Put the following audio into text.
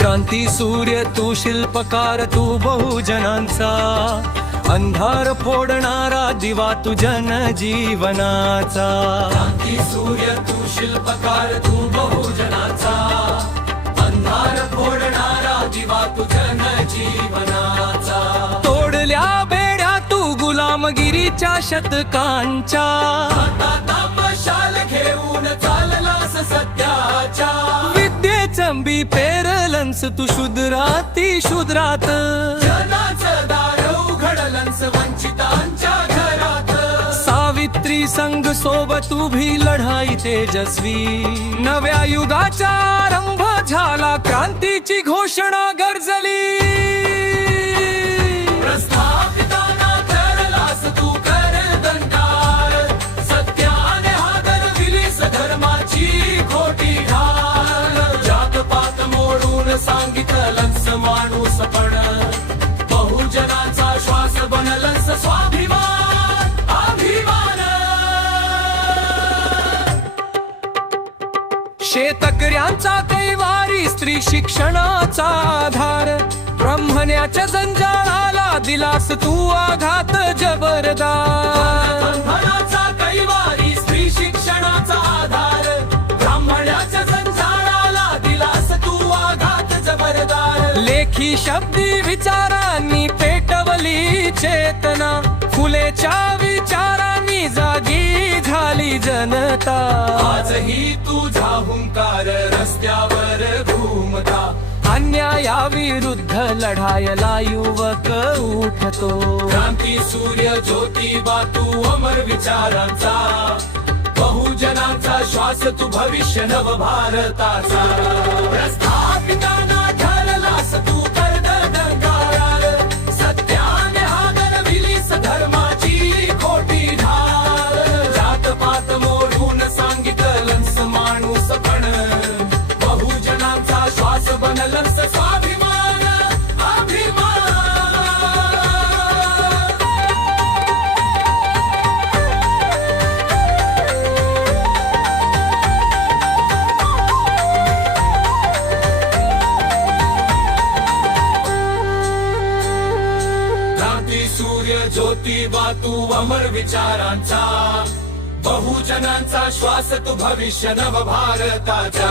क्रांती सूर्य तू शिल्पकार तू बहुजनांचा. अंधार फोडणारा दिवा तू जनजीवनाचा. क्रांती सूर्य तू शिल्पकार तू बहुजनाचा. अंधार फोडणारा दिवा तू जनजीवनाचा. तोडल्या बेड्या तू गुलामगिरीच्या शतकांच्या. मशाल घेऊन चालला पेरलंस तू शूद्राती शूद्रात. जनाचं दार उघडलंस वंचितांच्या घरात. सावित्री संघ सोबत उभी लढाई तेजस्वी. नव्या युगाचा आरंभ झाला क्रांतीची घोषणा गरजली. मोडून सांगितलंस माणूस पण. बहुजनाचा श्वास बनलंस स्वाभिमान अभिमान. शेतकऱ्यांचा तैवारी स्त्री शिक्षणाचा आधार. ब्रह्मण्याच्या जंजाळाला दिलास तू आघात जबरदार. कैवारी स्त्री शिक्षणाचा आधार. लेखी शब्दी विचारांनी पेटवली चेतना. फुलेच्या विचारांनी जागी झाली जनता. आजही तुझा हुंकार रस्त्यावर घुमता. अन्यायाविरुद्ध लढायला युवक उठतो. क्रांती सूर्य ज्योतिबा तू अमर विचारांचा. बहुजनांचा श्वास तू भविष्य नव भारताचा. श्वास स्वाभिमान अभिमान. सूर्य ज्योतिबा तू अमर विचारांचा. बहुजनांचा श्वास तू भविष्य नव भारताचा.